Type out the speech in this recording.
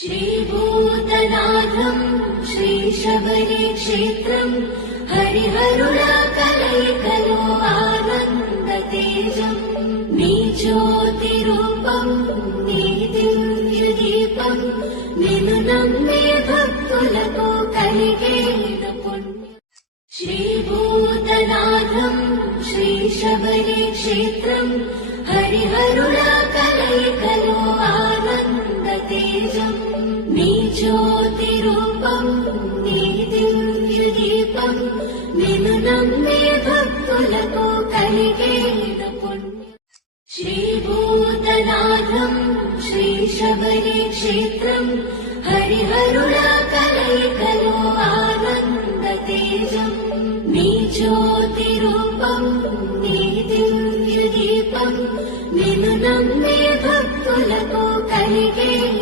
श्रीभूतनाथम् श्रीशबरी क्षेत्रम् हरिहरुला कलैकलो आनन्दतेजम् नी ज्योतिरूपम् नी दिव्यदीपम् निनु नम्मे भक्तुलको कलिगेन पुण्यम् श्रीभूतनाथम् श्रीशबरी क्षेत्रम् हरिहरुला कलैकलो आनन्दतेजम् नी ज्योतिरूपम् नी दिव्यदीपम् निनु नम्मे भक्तुलको कलिगेन पुण्यम् श्रीभूतनाथम् श्रीशबरी क्षेत्रम् हरिहरुला कलैकलो आनन्दतेजम् नी ज्योतिरूपम् नी दिव्यदीपम् निनु नम्मे भक्तुलको कलिगेन